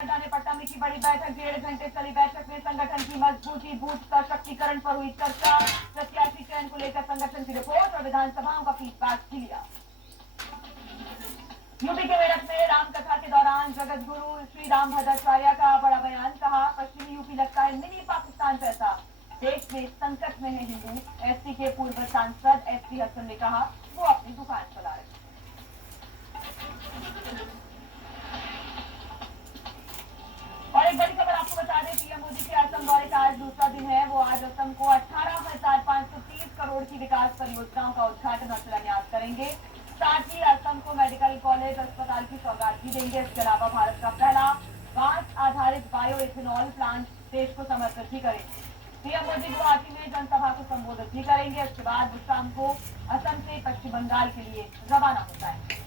ने पटना में की बड़ी बैठक। 1.5 घंटे चली बैठक में संगठन की मजबूती, बूथ सशक्तिकरण पर हुई चर्चा। प्रत्याशी चयन को लेकर संगठन की रिपोर्ट और विधानसभाओं का फीडबैक लिया। यूपी के मेरठ में रामकथा के दौरान जगत गुरु श्री राम भद्राचार्य का बड़ा बयान। कहा, पश्चिमी यूपी लगता है मिनी पाकिस्तान जैसा, देश में संकट में है हिंदू। एसपी के पूर्व सांसद एसपी हसन ने कहा वो अपनी दुकान चला रहे। और एक बड़ी खबर आपको बता दें, पीएम मोदी के असम दौरे का आज दूसरा दिन है। वो आज असम को 18,530 करोड़ की विकास परियोजनाओं का उद्घाटन और शिलान्यास करेंगे। साथ ही असम को मेडिकल कॉलेज अस्पताल की सौगात भी देंगे। इसके अलावा भारत का पहला बांस आधारित बायो इथेनॉल प्लांट देश को समर्पित भी करेंगे। पीएम मोदी गुवाहाटी में जनसभा को संबोधित भी करेंगे। इसके बाद वो शाम को असम से पश्चिम बंगाल के लिए रवाना होता है।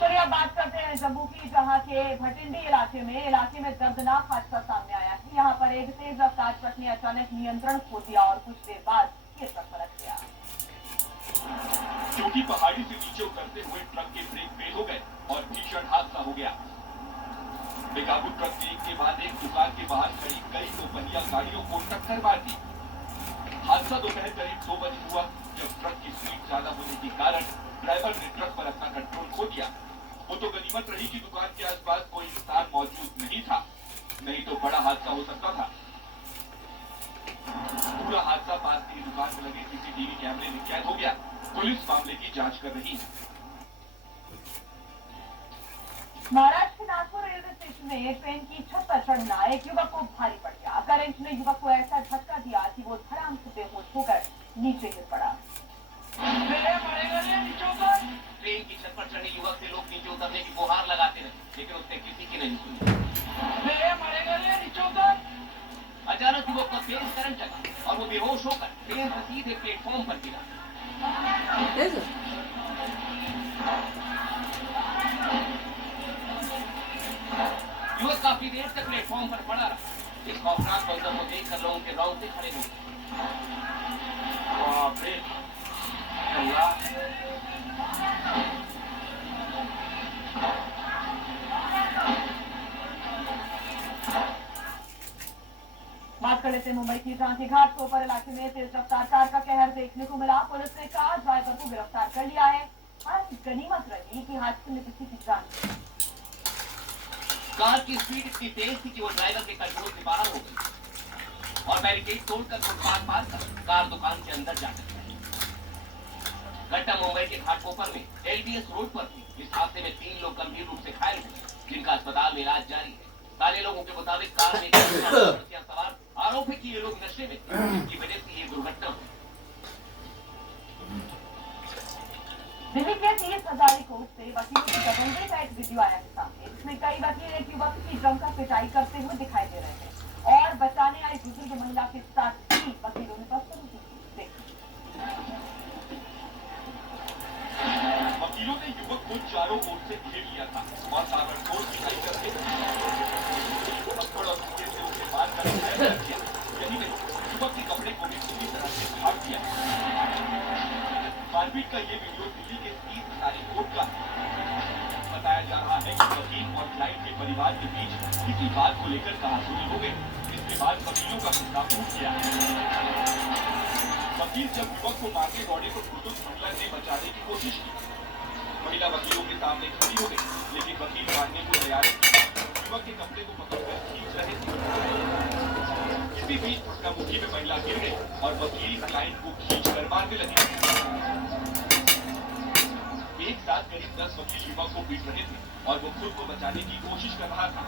चलिए अब बात करते हैं जम्मू की, जहां के भटिंडी इलाके में दर्दनाक हादसा सामने आया है। यहाँ पर एक तेज रफ्तार ट्रक ने अचानक नियंत्रण खो दिया और कुछ देर बाद ये ट्रक पलट गया। क्योंकि पहाड़ी से नीचे उतरते हुए ट्रक के ब्रेक फेल हो गए और भीषण हादसा हो गया। बेकाबू ट्रक ने एक के बाद एक दुकान के बाहर खड़ी कई दोपहिया गाड़ियों को टक्कर मार दी। हादसा दोपहर करीब 2 बजे हुआ, जब ट्रक की स्पीड ज्यादा होने के कारण ड्राइवर ने ट्रक पर अपना कंट्रोल खो दिया। वो तो गनीमत रही कि दुकान के आसपास कोई इंसान मौजूद नहीं था, नहीं तो बड़ा हादसा हो सकता था। पूरा हादसा पास की दुकान में लगे सीसीटीवी कैमरे में कैद हो गया। पुलिस मामले की जांच कर रही है। महाराष्ट्र के नागपुर रेलवे स्टेशन में ट्रेन की छत पर चढ़ना एक युवक को भारी पड़ गया। करंट ने युवक को ऐसा झटका दिया कि वो धड़ाम से बेहोश होकर नीचे गिर पड़ा। ट्रेन की छत पर चढ़े युवक से लोग नीचे उतरने की गुहार लगाते रहे, लेकिन उसने किसी की नहीं सुनी। अचानक युवक को तेज करंट लगा और वो बेहोश होकर ट्रेन से सीधे प्लेटफॉर्म पर गिरा। युवक काफी देर तक प्लेटफॉर्म पर पड़ा रहा। इस खौफनाक मंजर को देखकर लोगों के रोंगटे खड़े हो गए। बात कर लेते हैं मुंबई की, जहां के घाटकोपर इलाके में तेज रफ्तार कार का कहर देखने को मिला। पुलिस ने कार ड्राइवर को गिरफ्तार कर लिया है। आज गनीमत रही कि हादसे में किसी की जान नहीं। कार की स्पीड इतनी तेज थी कि वो ड्राइवर के कंट्रोल से बाहर हो गई और बैरिकेड तोड़कर फुटपाथ पार कर कार दुकान के अंदर जा गई। घटना मुंबई के घाटकोपर में एलडीएस रोड पर थी। इस हादसे में 3 लोग गंभीर रूप से घायल हुए, जिनका अस्पताल में इलाज जारी है। स्थानीय लोगों के मुताबिक कार में सवार आरोप है कि ये लोग नशे में थे, जिसकी वजह से ये दुर्घटना हुई। दिल्ली के 30,000 कोर्ट से वकीलों के दबंगई का एक वीडियो आया है सामने, जिसमें कई वकील एक युवक की जमकर पिटाई करते हुए दिखाई दे रहे हैं और बचाने आई बुजुर्ग महिला के साथ भी वकीलों ने बदतमीजी की। वकीलों ने युवक को चारों ओर से घेर लिया था और ताबड़तोड़ पिटाई करके थप्पड़ और जूते से उसे मार कर किया। यही नहीं, युवक के कपड़े को भी पूरी तरह से फाड़ दिया। मारपीट का ये वीडियो दिल्ली के 30 तारीख कोर्ट का बताया जा रहा है कि वकील और क्लाइंट के परिवार के बीच किसी बात को लेकर कहासुनी हो गई। इसके बाद वकीलों का गुस्सा फूट गया। वकील जब युवक को मारने दौड़े तो बुजुर्ग महिला ने बचाने की कोशिश की। महिला वकीलों के सामने खड़ी हो गई, लेकिन वकील मारने को तैयार नहीं। युवक के कपड़े को पकड़कर खींच रहे थे। इसी बीच धक्का-मुक्की में महिला गिर गई और वकील क्लाइंट को खींचकर मारने लगे। एक साथ करीब 10 वकील युवक को पीट रहे थे और वो खुद को बचाने की कोशिश कर रहा था।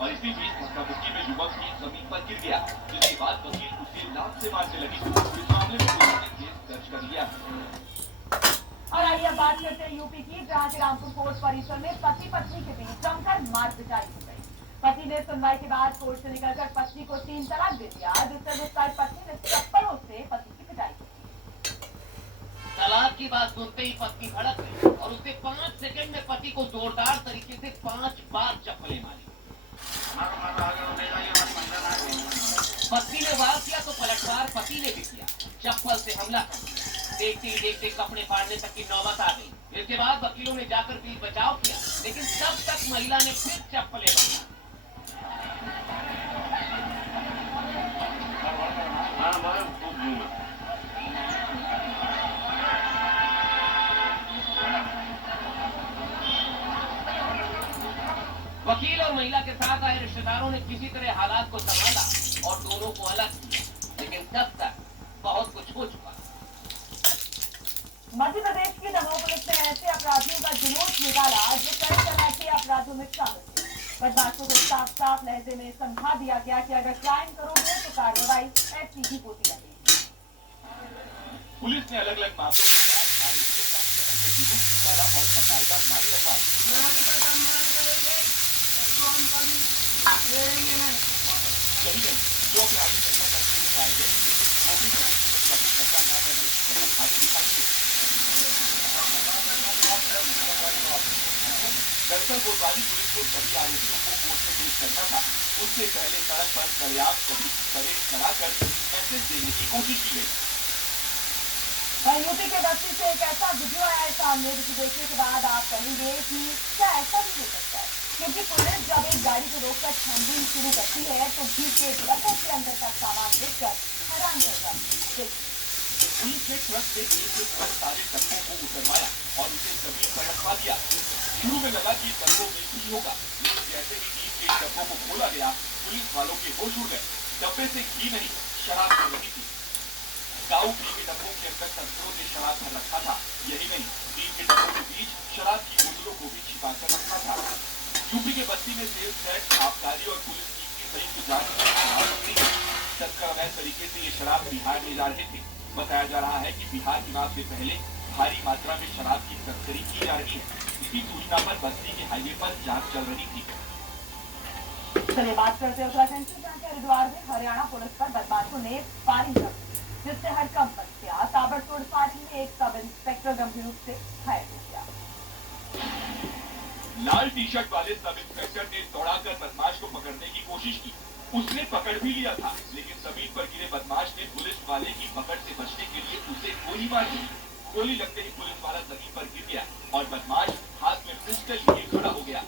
और इसी बीच धक्का-मुक्की में युवक भी जमीन पर गिर गया, जिसके बाद वकील उसे लात से मारने लगी। इस मामले में पुलिस ने केस दर्ज कर लिया। और आइए अब बात करते हैं यूपी की, जहां के रामपुर कोर्ट परिसर में पति पत्नी के बीच जमकर मार पिटाई हो गई। पति ने सुनवाई के बाद कोर्ट से निकलकर पत्नी को 3 तलाक दे दिया, जिससे गुस्साई पत्नी ने चप्पलों से पति की पिटाई की। तलाक की बात सुनते ही पत्नी भड़क गई और उसने 5 सेकंड में पति को जोरदार तरीके से 5 बार चप्पलें मारी। पत्नी ने वार किया तो पलटवार पति ने भी किया, चप्पल से हमला कर दिया। देखते ही देखते कपड़े फाड़ने तक की नौबत आ गई। इसके बाद वकीलों ने जाकर भी बचाव किया, लेकिन तब तक महिला ने फिर चप्पलें बदला। वकील और महिला के साथ आए रिश्तेदारों ने किसी तरह हालात को संभाला और दोनों को अलग किया, लेकिन तब तक बहुत कुछ हो चुका। मध्य प्रदेश की दमोह पुलिस ने ऐसे अपराधियों का जुलूस निकाला जो कई तरह के अपराधों में शामिल थे। बदमाशों को साफ साफ लहजे में समझा दिया गया कि अगर क्राइम करोगे तो कार्रवाई ऐसी ही होती रहेगी। पुलिस ने अलग अलग मामलों के साथ आरोपियों का जुलूस निकाला और बाकायदा नारे लगवाए। कहीं जो अपराधी करना करते हुए पाए गए वो भी चर्चा न करने की शपथ खाते दिखाई थे। दरअसल कोतवाली पुलिस को सभी आरोपियों को कोर्ट में पेश करना था। उससे पहले सड़क पर पर्याप्त परेड कराकर मैसेज देने की कोशिश की गई। यूपी के बस्ती से एक ऐसा वीडियो आया है सामने जिसे देखने के बाद आप कहेंगे कि क्या ऐसा भी हो सकता है, क्योंकि पुलिस जब एक गाड़ी को रोककर छानबीन शुरू करती है तो भीड़ के ट्रकों के अंदर का सामान देखकर हैरान रह जाती है। पुलिस ने ट्रक से एक सारे ट्रकों को उतरवाया और उसे जमीन पर रखवा दिया। शुरू में लगा कि ट्रकों में ही होगा, लेकिन जैसे ही टीम के ट्रकों को खोला गया पुलिस वालों के होश उड़ गए। डब्बे से घी नहीं शराब चल रही थी। काऊ पी के डब्बों के अंदर तस्करों ने शराब भर रखा था। यही नहीं, टीम के डब्बों के बीच शराब की बोतलों को भी छिपा कर रखा था। यूपी के बस्ती में सेल्स टैक्स, आबकारी और पुलिस टीम की संयुक्त जांच में शराब पकड़ी गई। तस्कर अवैध तरीके से ये शराब बिहार ले जा रहे थे। बताया जा रहा है कि बिहार चुनाव से पहले भारी मात्रा में शराब की तस्करी की जा रही है। इसी सूचना पर बस्ती के हाईवे पर जांच चल रही थी। चलिए बात करते हैं उत्तराखंड से, जहाँ के हरिद्वार में हरियाणा पुलिस पर बदमाशों ने फायरिंग कर दी, जिससे हड़कंप मच गया। ताबड़तोड़ फायरिंग में एक सब इंस्पेक्टर गंभीर रूप से घायल हो गया। लाल टी शर्ट वाले सब इंस्पेक्टर ने दौड़ाकर बदमाश को पकड़ने की कोशिश की। उसने पकड़ भी लिया था, लेकिन जमीन पर गिरे बदमाश ने पुलिस वाले की पकड़ से बचने के लिए उसे गोली मार दी। गोली लगते ही पुलिस वाला जमीन पर गिर गया और बदमाश हाथ में पिस्टल लिए खड़ा हो गया।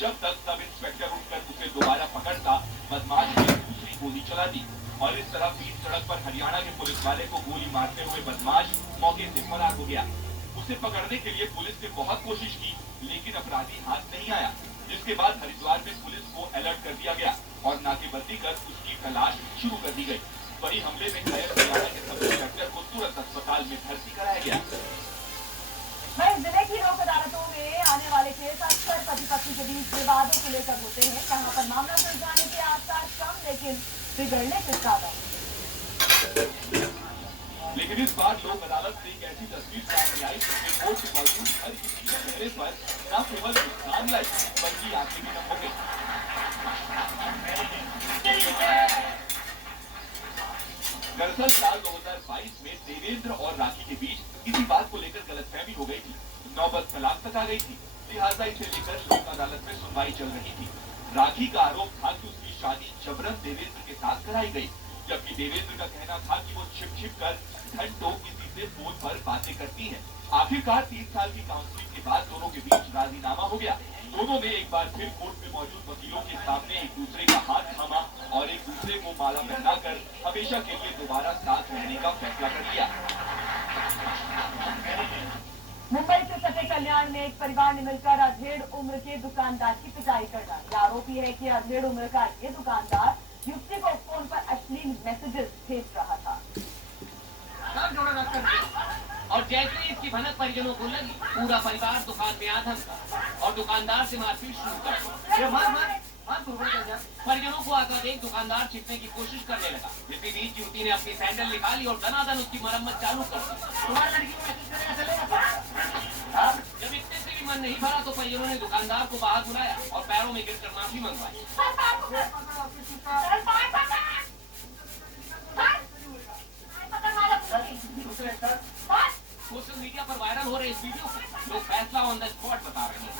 जब तक सब इंस्पेक्टर उठकर उसे दोबारा पकड़ता, बदमाश ने दूसरी गोली चला दी और इस तरह बीच सड़क पर हरियाणा के पुलिस वाले को गोली मारते हुए बदमाश मौके से फरार हो गया। उसे पकड़ने के लिए पुलिस ने बहुत कोशिश की, लेकिन अपराधी हाथ नहीं आया, जिसके बाद हरिद्वार में पुलिस को अलर्ट कर दिया गया और नाकेबंदी कर उसकी तलाश शुरू कर दी गई। वहीं हमले में घायल हरियाणा के सब इंस्पेक्टर को तुरंत अस्पताल में भर्ती कराया गया। वहीं जिले की लोक अदालतों में आने वाले केस अक्सर पति पत्नी के बीच विवादों को लेकर होते हैं, कहां पर मामला सुलझाने के आसार कम लेकिन बिगड़ने से ज्यादा। लेकिन इस बार लोक अदालत से एक ऐसी तस्वीर सामने आई जिसमें कोर्ट में मौजूद हर किसी के चेहरे पर न केवल मुस्कान लाई बल्कि आंखें भी नम हो गई। दरअसल साल 2022 में देवेंद्र और राखी के बीच किसी बात को लेकर गलतफहमी हो गई थी। नौबत तलाक तक आ गई थी, लिहाजा इसे लेकर लोक अदालत में सुनवाई चल रही थी। राखी का आरोप था कि उसकी शादी जबरन देवेंद्र के साथ कराई गई, जबकि देवेंद्र का कहना था कि वो छिप छिप कर घंटों किसी से फोन पर बातें करती है। आखिरकार 3 साल की काउंसलिंग के बाद दोनों के बीच राजीनामा हो गया। दोनों ने एक बार फिर कोर्ट में मौजूद वकीलों के सामने एक दूसरे का हाथ थामा और एक दूसरे को माला पहनाकर हमेशा के लिए दोबारा साथ रहने का फैसला कर लिया। मुंबई के सटे कल्याण में एक परिवार ने मिलकर अधेड़ उम्र के दुकानदार की पिटाई कर डाली। आरोपी है कि अधेड़ उम्र का ये दुकानदार युवती को फोन पर अश्लील मैसेजेस भेज रहा था और जैसे ही इसकी भनक परिजनों को लगी, पूरा परिवार दुकान में आ धमका और दुकानदार से मारपीट शुरू कर दी। परिजनों को आता देख दुकानदार छिपने की कोशिश करने लगा। इसी बीच युवती ने अपनी सैंडल निकाली और दनादन उसकी मरम्मत चालू कर दी। जब इतने से भी मन नहीं भरा तो परिजनों ने दुकानदार को बाहर बुलाया और पैरों में गिरकर माफी मंगवाई। सोशल मीडिया पर वायरल हो रहे इस वीडियो को लोग फैसला ऑन द स्पॉट बता रहे हैं।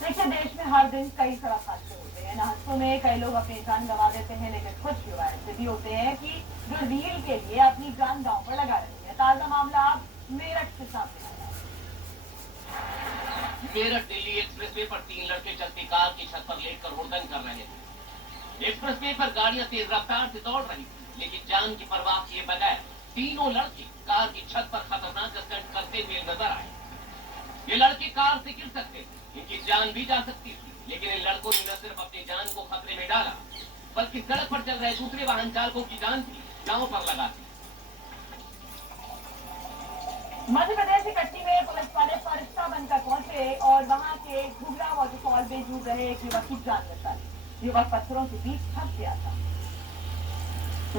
देखिए, देश में हर दिन कई सड़क हादसे होते हैं। इन हादसों में कई लोग अपनी जान गंवा देते हैं, लेकिन कुछ युवा ऐसे भी होते हैं कि जो रील के लिए अपनी जान दांव पर लगा रहे हैं। ताजा मामला अब मेरठ से सामने आया है। मेरठ दिल्ली एक्सप्रेसवे पर 3 लड़के चलती कार की छत पर लेटकर हुड़दंग कर रहे थे। एक्सप्रेसवे पर गाड़ियां तेज रफ्तार से दौड़ रही थी, लेकिन जान की परवाह किए बगैर तीनों लड़के कार की छत पर खतरनाक स्टंट करते हुए नजर आए। ये लड़के कार से गिर सकते थे, इनकी जान भी जा सकती थी, लेकिन इन लड़कों ने न सिर्फ अपनी जान को खतरे में डाला, बल्कि सड़क पर चल रहे दूसरे वाहन चालकों की जान भी दांव पर लगा दी। मध्य प्रदेश के कटनी में पुलिस वाले फरिश्ता बनकर पहुंचे और वहां के घुघरा वाटरफॉल में डूब रहे एक युवक की जान बचा ली। युवक पत्थरों के बीच फंस गया था।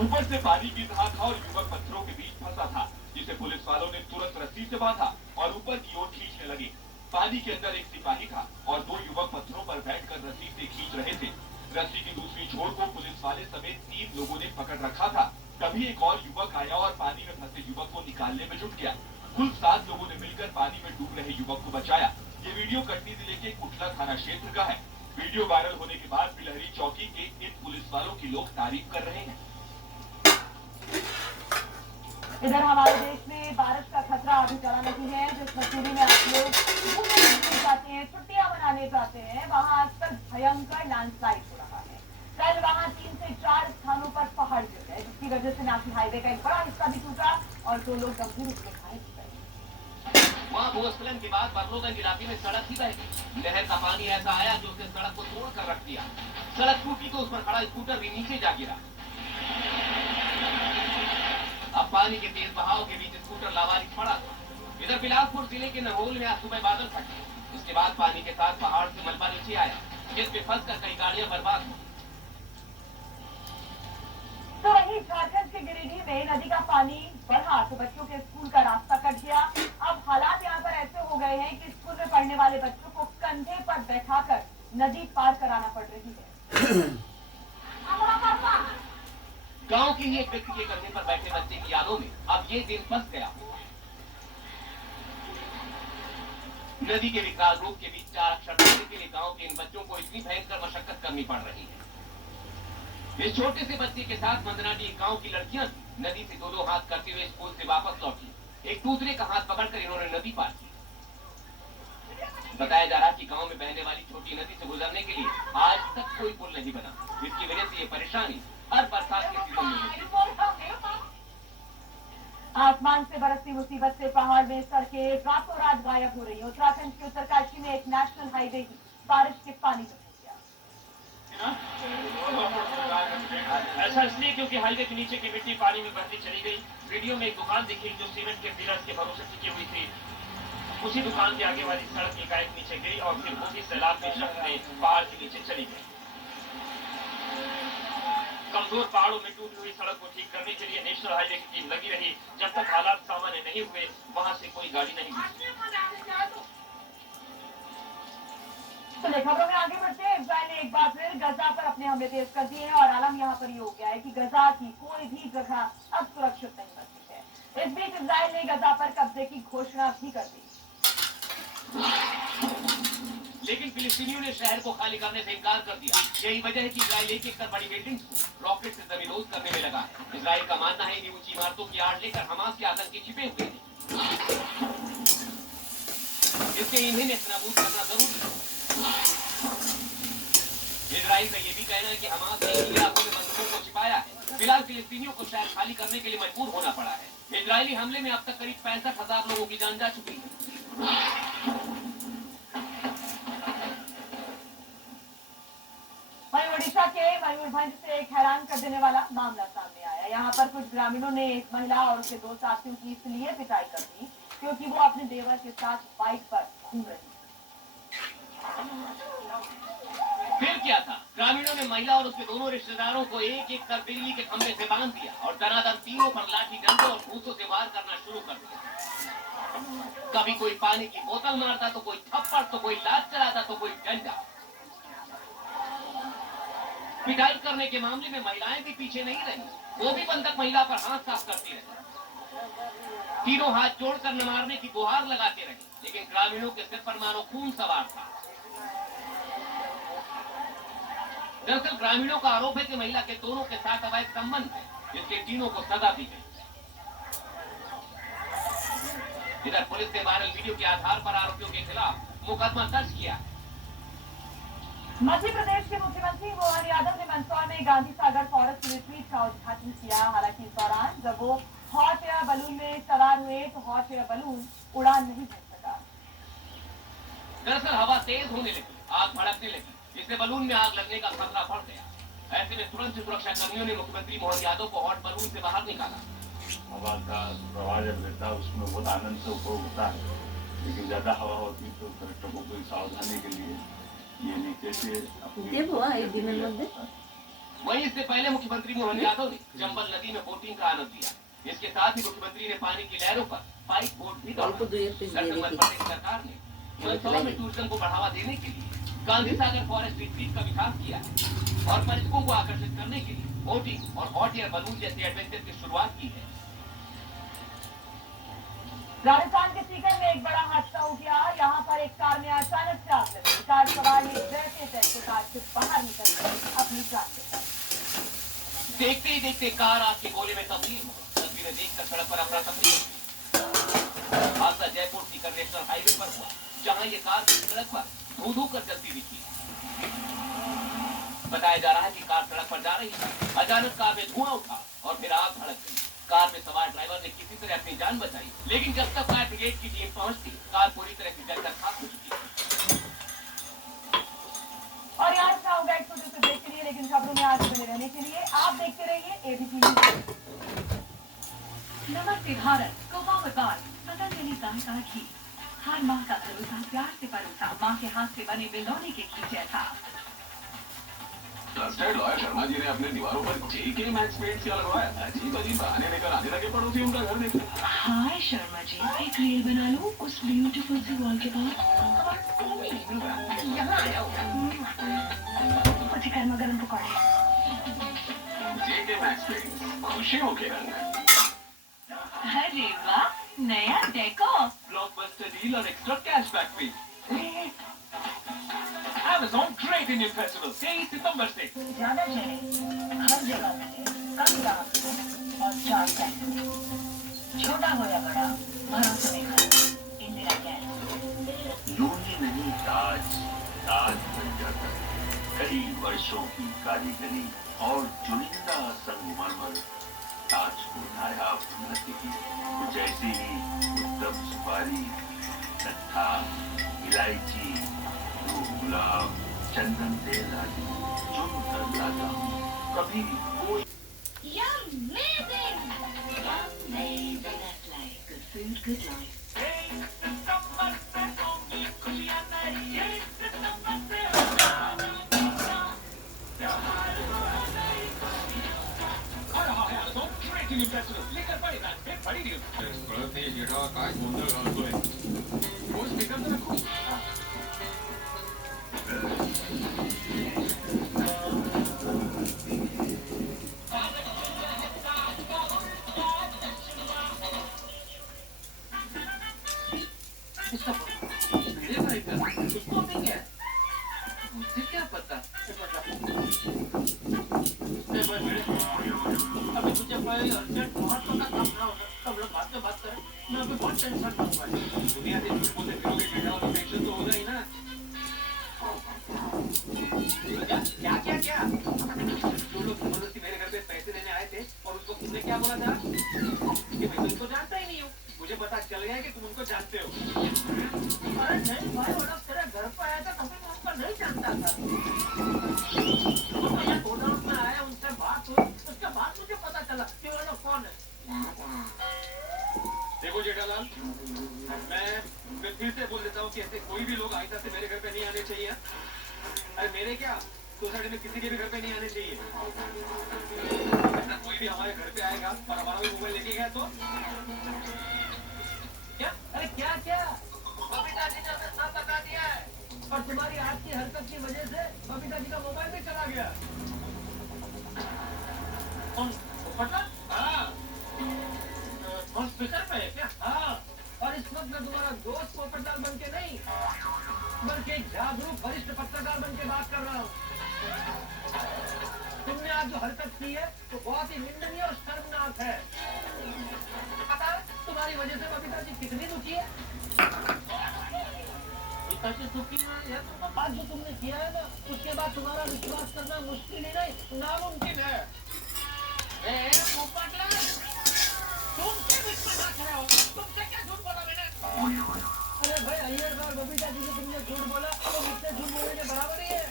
ऊपर से पानी गिर रहा था और युवक पत्थरों के बीच फंसा था, जिसे पुलिस वालों ने तुरंत रस्सी से बांधा और ऊपर की ओर खींचने लगे। पानी के अंदर एक सिपाही था और 2 युवक पत्थरों पर बैठकर रस्सी से खींच रहे थे। रस्सी की दूसरी छोर को पुलिस वाले समेत 3 लोगों ने पकड़ रखा था। तभी एक और युवक आया और पानी में फंसे युवक को निकालने में जुट गया। कुल 7 लोगों ने मिलकर पानी में डूब रहे युवक को बचाया। ये वीडियो कटनी जिले के कुटला थाना क्षेत्र का है। वीडियो वायरल होने के बाद बिलहरी चौकी के इन पुलिस वालों की लोग तारीफ कर रहे हैं। इधर हमारे देश में बारिश का खतरा अभी चला नहीं है। जिस मसूरी में आप लोग घूमने जाते हैं, छुट्टियां मनाने जाते हैं, वहां आजकल भयंकर लैंडस्लाइड हो रहा है। कल वहां 3 से 4 स्थानों पर पहाड़ गिर गए, जिसकी वजह से नासिक हाईवे का एक बड़ा हिस्सा भी टूटा और 2 लोग गंभीर रूप से घायल हो गए। वहाँ भूस्खलन के बाद बदलोगंज इलाके में सड़क ही बह गई। नहर का पानी ऐसा आया जो उसने सड़क को तोड़ कर रख दिया। सड़क टूटी तो उस पर खड़ा स्कूटर भी नीचे जा गिरा। अब पानी के तेज बहाव के बीच स्कूटर लावारिस पड़ा। इधर बिलासपुर जिले के नरोल में आज सुबह बादल फटे। उसके बाद पानी के साथ पहाड़ से मलबा नीचे आया, जिसमें फंसकर कई गाड़ियां बर्बाद हो। तो वहीं झारखंड के गिरिडीह में नदी का पानी बढ़ा तो बच्चों के स्कूल का रास्ता कट गया। अब हालात यहाँ पर ऐसे हो गए हैं कि स्कूल में पढ़ने वाले बच्चों को कंधे पर बैठाकर नदी पार कराना पड़ रही है। गांव के ही एक व्यक्ति के कंधे पर बैठे बच्चे की यादों में अब ये दिन फंस गया। नदी के विकराल रूप के बीच 4 अक्षर पढ़ने के लिए गांव के इन बच्चों को इतनी भयंकर मशक्कत करनी पड़ रही है। इस छोटे से बच्चे के साथ मंदनाडी गांव की लड़कियां नदी से 2-2 हाथ करते हुए स्कूल से वापस लौटी। एक दूसरे का हाथ पकड़कर इन्होंने नदी पार की। बताया जा रहा कि गांव में बहने वाली छोटी नदी से गुजरने के लिए आज तक कोई पुल नहीं बना। इसकी वजह से ये परेशानी हर बरसात के सीजन में होती है। आसमान से बरसती मुसीबत से पहाड़ में सड़कें रातों रात गायब हो रही है। उत्तराखंड के उत्तरकाशी में एक नेशनल हाईवे ही बारिश के पानी में डूब गया। ऐसा इसलिए क्योंकि हाईवे के नीचे की मिट्टी पानी में बहती चली गई। वीडियो में एक दुकान दिखी जो सीमेंट के पिलर्स के भरोसे टिकी हुई थी। उसी दुकान के आगे वाली सड़क एकाएक नीचे गई और फिर उसी सैलाब के शख्स में पहाड़ के नीचे चली गई। कमजोर पहाड़ों में टूटी हुई सड़क को ठीक करने के लिए नेशनल हाईवे की टीम लगी रही। जब तक हालात सामान्य नहीं हुए वहां से कोई गाड़ी नहीं गुजरी। तो खबरों में आगे बढ़ते हैं। इजराइल ने एक बार फिर गजा पर अपने हमले तेज कर दिए हैं और आलम यहाँ पर ये हो गया है कि गजा की कोई भी जगह अब सुरक्षित नहीं बची है। इस बीच इजराइल ने गजा पर कब्जे की घोषणा भी कर दी, लेकिन फिलिस्तीनियों ने शहर को खाली करने से इनकार कर दिया। यही वजह है कि इजराइल एक कर बड़ी बिल्डिंग्स को रॉकेट से जमींदोज करने में लगा है। इजराइल का मानना है इन ऊंची इमारतों की आड़ लेकर हमास के आतंकी छिपे हुए हैं। इसके इन्हें नेस्तनाबूद करना जरूरी है। इजराइल का यह भी कहना है कि हमास ने इन इलाकों में बंदूकों को छिपाया है। फिलहाल फिलिस्तीनियों को शहर खाली करने के लिए मजबूर होना पड़ा है। इजरायली हमले में अब तक करीब 65,000 लोगों की जान जा चुकी है। वहीं ओडिशा के मयूरभंज से एक हैरान कर देने वाला मामला सामने आया। यहाँ पर कुछ ग्रामीणों ने एक महिला और उसके 2 साथियों की इसलिए पिटाई कर दी क्योंकि वो अपने देवर के साथ बाइक पर घूम रही थी। फिर क्या था, ग्रामीणों ने महिला और उसके दोनों रिश्तेदारों को एक एक कर बिजली के खंभे से बांध दिया और दनादन तीनों पर लाठी डंडों और भूसों से वार करना शुरू कर दिया। कभी कोई पानी की बोतल मारता तो कोई थप्पड़, तो कोई लात चलाता तो कोई डंडा। पिटाई करने के मामले में महिलाएं भी पीछे नहीं रही। वो भी बंधक महिला पर हाथ साफ करती रही। तीनों हाथ जोड़कर न मारने की गुहार लगाते रहे, लेकिन ग्रामीणों के सिर पर मानो खून सवार था। दरअसल ग्रामीणों का आरोप है कि महिला के दोनों के साथ अवैध संबंध है, इसलिए तीनों को सजा दी गई। इधर पुलिस ने वायरल वीडियो के आधार पर आरोपियों के खिलाफ मुकदमा दर्ज किया। मध्य प्रदेश के मुख्यमंत्री मोहन यादव ने मंदसौर में गांधी सागर फॉरेस्ट रिट्रीट का उद्घाटन किया। हालांकि इस दौरान जब वो हॉट एयर बलून में सवार हुए तो हॉट एयर बलून उड़ान नहीं भर सका। दरअसल हवा तेज होने लगी, आग भड़कने लगी, जिससे बलून में आग लगने का खतरा बढ़ गया। ऐसे में तुरंत सुरक्षा कर्मियों ने मुख्यमंत्री मोहन यादव को हॉट बलून से बाहर निकाला। हवा का प्रवाह जब रहता है उसमें बहुत आनंद से उपयोग होता है, लेकिन ज्यादा हवा होती है तो पर्यटकों को सावधानी के लिए ये नीचे से वहीं इससे पहले मुख्यमंत्री मोहन यादव ने चंबल नदी में बोटिंग का आनंद लिया। इसके साथ ही मुख्यमंत्री ने पानी की लहरों पर पाइप बोट भी दौड़ाया। मध्य प्रदेश सरकार ने मंदसौर में टूरिज्म को बढ़ावा देने के लिए गांधी सागर फॉरेस्ट रिट्रीट का विकास किया और पर्यटकों को आकर्षित करने के लिए बोटिंग और हॉट एयर बलून जैसे एडवेंचर की शुरुआत की है। राजस्थान के सीकर में एक बड़ा हादसा हो गया। यहाँ पर एक कार में अचानक से आग लगी। कार सवार जैसे तैसे कार से बाहर निकल कर अपनी जान बचाई। देखते ही देखते कार आग के गोले में तब्दील हो गई। तस्वीरें देखकर सड़क पर अफरा तफरी हुई। हादसा जयपुर सीकर नेशनल हाईवे पर हुआ, जहाँ ये कार सड़क पर धू धू कर चलती दिखी। बताया जा रहा है कि कार सड़क पर जा रही थी, अचानक कार में धुआं उठा और फिर आग भड़क गई। कार में सवार ड्राइवर ने किसी तरह अपनी जान बचाई, लेकिन जब तक फायर ब्रिगेड की टीम पहुंचती, कार पूरी तरह से जलकर खाक हो चुकी थी। और यहाँ से होगा एक छोटे से ब्रेक के लिए, लेकिन खबरों में आगे बने रहने के लिए आप देखते रहिए एबीपी न्यूज। नमस्ते भारत को वापस पतंजलि गाय का घी हर माह का भरोसा, प्यार से परोसा, माँ के हाथ से बने बिलौने के घी जैसा। ट्रस्टेड लॉयर शर्मा जी ने अपने दीवारों पर जेके मैक्स पेंट क्या लगवाया। अजीब अजीब बहाने लेकर आने लगे पड़ोसी उनका घर देखने। हाय शर्मा जी, एक रील बना लो उस ब्यूटीफुल सी वॉल के पास। यहाँ आया होगा। मुझे गर्मा गर्म पकौड़े। जेके मैक्स पेंट, खुशियों के रंग। अरे वाह, नया डेको। ब्लॉकबस्टर डील और एक्स्ट्रा कैशबैक भी। Amazon Great Indian Festival 23 सितंबर से। ज्यादा चले, हर जगह मिले, कम दाम और 4 पैसे। छोटा हो या बड़ा, भरोसे में खरीदो। इंदिरा गैस। यूं ही नहीं ताज बन जाता। कई वर्षों की कारीगरी और चुनिंदा संगमरमर ताज को नायाब बनाती है। कुछ ऐसी ही उत्तम सुपारी, कत्था, इलायची, गुलाब, चंदन तेल आदि चुनकर लाता हूँ। कभी कोई Good food, good life. Great Indian Festival लेकर बड़ी बात पे बड़ी न्यूज। काय गोंधळ घालतोय। रोज स्पीकर तर रखो। उसको नहीं है, मुझे क्या पता। अभी तुझे कोई अर्जेंट महत्व का काम ना होगा, तब लोग बात में बात करें। मैं अभी बहुत टेंशन में हूँ। दुनिया से झूठ बोलते फिरोगे बेटा और टेंशन तो होगा ही ना। क्या जो लोग जबरदस्ती मेरे घर पे पैसे देने आए थे और उसको तुमने क्या बोला था कि मैं तुमको जानता ही नहीं हूँ। मुझे पता चल गया कि तुम उनको जानते हो। अरे नहीं भाई, वो लोग तेरे घर पे आया था, कभी मैं उनको नहीं जानता था। वो भैया गोडाउन में आया, उनसे बात हुई, उसके बाद मुझे पता चला कि वो लोग कौन है। देखो जेठालाल, मैं फिर से बोल देता हूँ कि ऐसे कोई भी लोग आइंदा से मेरे घर पे नहीं आने चाहिए। अरे मेरे क्या, सोसाइटी में किसी के भी घर पे नहीं आने चाहिए। कोई भी हमारे घर पे आएगा और हमारा भी मोबाइल लेके गया तो क्या? अरे क्या? बबीता जी ने हमें सब बता दिया है और तुम्हारी आज की हरकत की वजह से बबीता जी का मोबाइल भी चला गया। कौन पता? हाँ, कौन स्पीकर पे है क्या? हाँ, और इस वक्त मैं तुम्हारा दोस्त पोपटलाल बन के नहीं, बल्कि एक जागरूक वरिष्ठ पत्रकार बन के बात कर रहा हूँ। तुमने आज जो हरकत की है वो बहुत ही निंदनीय और शर्मनाक है। पता है तुम्हारी वजह से बबीता जी कितनी दुखी है? पिताजी दुखी है यह तो बात जो तुमने किया है ना, उसके बाद तुम्हारा विश्वास करना मुश्किल ही नहीं नामुमकिन है। तुम क्या विश्वास कर रहे हो? तुमसे क्या झूठ बोला मैंने? अरे भाई अय्यर और बबीता जी से तुमने झूठ बोला तो मुझसे झूठ बोलने के बराबर ही है।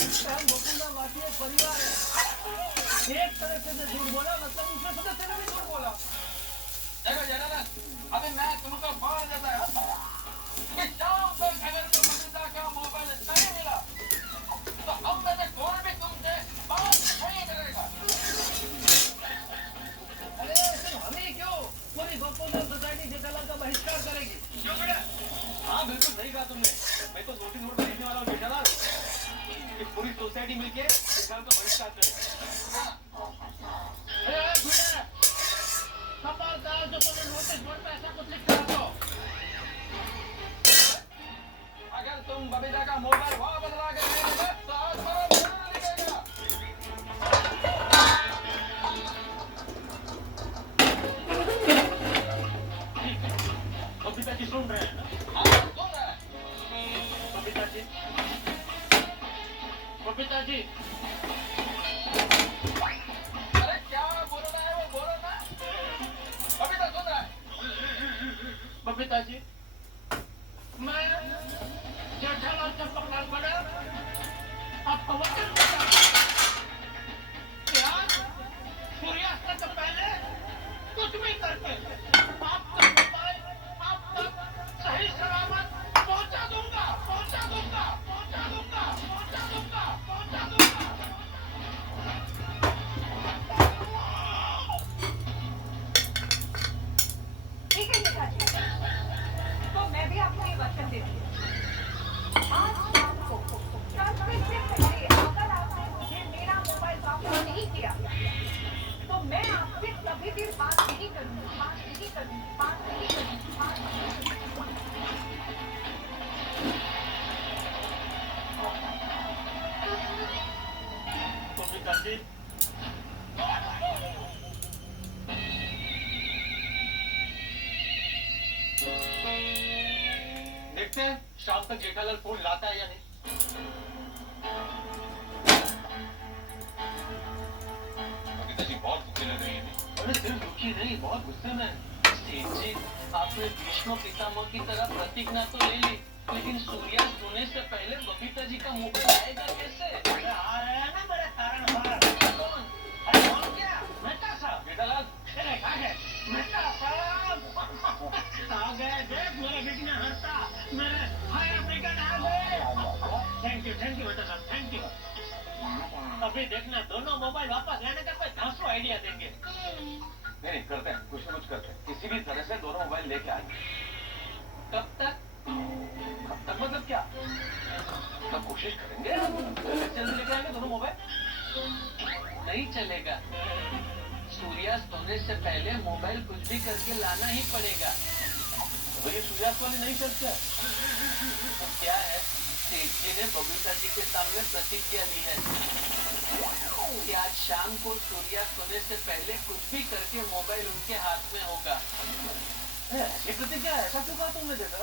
हम गोकुलधाम वासी एक परिवार है। एक तरह से झूठ बोला मतलब दूसरे सदस्य ने भी झूठ बोला। देखो जनार्दन, अभी मैं तुमको बोल देता है कि शाम तक अगर तो बबीता का मोबाइल नहीं मिला तो हम में से कोई भी तुमसे बात नहीं करेगा। अरे सिर्फ हम ही क्यों, पूरी गोकुलधाम सोसाइटी जेठालाल का बहिष्कार करेगी। क्यों बेटा? हाँ बिल्कुल सही कहा तुमने। मैं तो नोटिस बोर्ड लिखने वाला हूँ जेठालाल कि पूरी सोसाइटी मिलके जेठालाल का बहिष्कार करे। खबरदार जो तुमने नोटिस बोर्ड पे ऐसा कुछ लिखा है तो अगर तुम बबीता का मोबाइल वापस ला के नहीं दोगे तो आज बड़ा जरूर लिखेगा। बबीता जी सुन रहे हैं ना? हाँ सुन रहे हैं। बबीता जी, बबीता जी, अरे क्या बोलना है वो बोलो ना। बबीता सुन रहा है। बबीता जी, मैं जेठालाल चंपकलाल बड़ा आपको वचन देता हूं कि आज सूर्यास्त से पहले कुछ भी करके आपका मोबाइल आप तक सही सलामत पहुंचा दूंगा, पहुंचा दूंगा, पहुंचा दूंगा, पहुंचा दूंगा, पहुंचा दूंगा। ठीक है जेठाजी, तो मैं भी आपको ये वचन देती हूँ। आज शाम को ट्रांसमिट से पहले अगर आपने मुझे मेरा मोबाइल वापस नहीं किया तो मैं आपसे कभी भी बात नहीं करूंगी, बात नहीं करूंगी, बात नहीं करूंगी, बात नहीं करूंगी। बबीता जी, देखते हैं शाम तक जेठालाल फोन लाता है या नहीं। बबीता जी बहुत दुखी लग रही है। अरे सिर्फ दुखी नहीं, बहुत गुस्से में। सेठ जी, आपने भीष्म पितामह की तरह प्रतिज्ञा तो ले ली, लेकिन सूर्यास्त होने से पहले बबीता जी का मोबाइल आएगा कैसे? अरे आ रहे हैं ना मेरे कारण पर। कौन? अरे कौन क्या? मेहता साहब। जेठालाल, अरे कहाँ गए? मेहता साहब आ गए। देख मेरे बिकने हंसता, मेरे हाय अफ्रीकन आ गए। थैंक यू बेटा साहब, थैंक यू। अभी देखना दोनों मोबाइल वापस लेने का कोई धांसू आइडिया देंगे। नहीं करते हैं, कुछ न कुछ करते हैं, किसी भी तरह से दोनों मोबाइल लेके आएंगे। कब तक? कब तक मतलब क्या? तब कोशिश करेंगे जल्दी लेके आएंगे दोनों मोबाइल। नहीं चलेगा। सूर्यास्त होने से पहले मोबाइल कुछ भी करके लाना ही पड़ेगा। तो ये सूर्यास्त वाले नहीं चलते। तो क्या है, सेठ जी ने बबीता जी के सामने प्रतिज्ञा ली है कि आज शाम को सूर्यास्त होने से पहले कुछ भी करके मोबाइल उनके हाथ में होगा। ये प्रतिज्ञा ऐसा क्यों कहा तुमने देखा?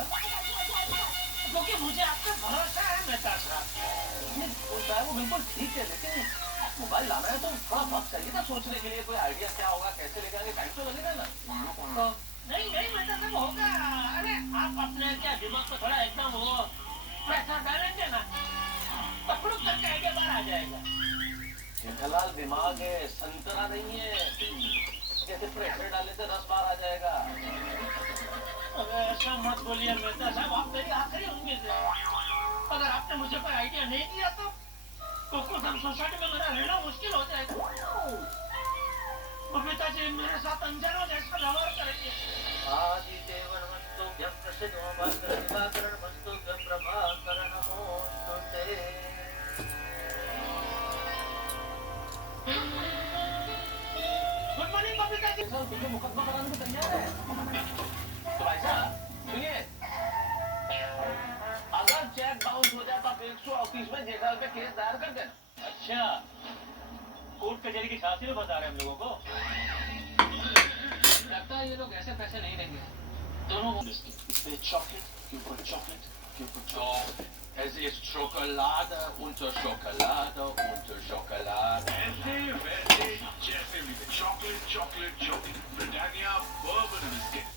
क्योंकि मुझे आपका भरोसा है मेहता साहब। वो बिल्कुल ठीक है, लेकिन मोबाइल लाना है तो थोड़ा वक्त चाहिए ना सोचने के लिए। कोई आइडिया क्या होगा, कैसे लेके आएंगे, टाइम तो लगेगा ना। तो नहीं मेहता साहब होगा। अरे आप अपने क्या दिमाग में थोड़ा एकदम वो प्रेशर डालेंगे ना तो खुद करके आइडिया बाहर आ जाएगा। जेठालाल दिमाग है, संतरा नहीं है। कैसे प्रेशर डालने से रस बाहर आ जाएगा? अरे ऐसा मत बोलिए मेहता साहब, आप मेरी आखिरी उम्मीद है। अगर आपने मुझे कोई आइडिया नहीं दिया तो गोकुलधाम सोसाइटी में मेरा रहना मुश्किल हो जाएगा। बबीता जी मेरे साथ अनजानों जैसा व्यवहार करेंगे। आदि देव नमस्तुभ्यं प्रसिद्धो दिवाकरण नमस्तुभ्यं प्रभाकरण नमोस्तुते। Good morning Babita ji. Sir तुझे मुकदमा कराने को तैयार है? तो भाई साहब सुनिए, अगर चेक बाउंस हो जाए तो आप 138 में जेठालाल पे केस दायर कर देना। अच्छा, कोर्ट कचहरी की झांसी में बता रहे हैं हम लोगों को। लगता है ये लोग ऐसे पैसे नहीं देंगे। दोनों इस पे चॉकलेट के ऊपर चॉकलेट के ऊपर chocolate. Es ist Schokolade unter Schokolade unter Schokolade. ऐसे वैसे जैसे भी chocolate chocolate chocolate Britannia bourbon biscuit.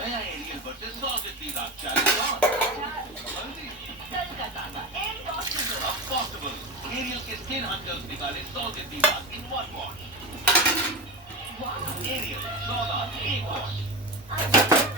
नया एरियल वर्सेस सॉसेज दीदा चैलेंज ऑन। कल का ताजा इम्पॉसिबल। Possible. एरियल के स्किन हंटर्स निकाले सॉसेज दीदा in one wash. वाह एरियल 100 एक wash. अच्छा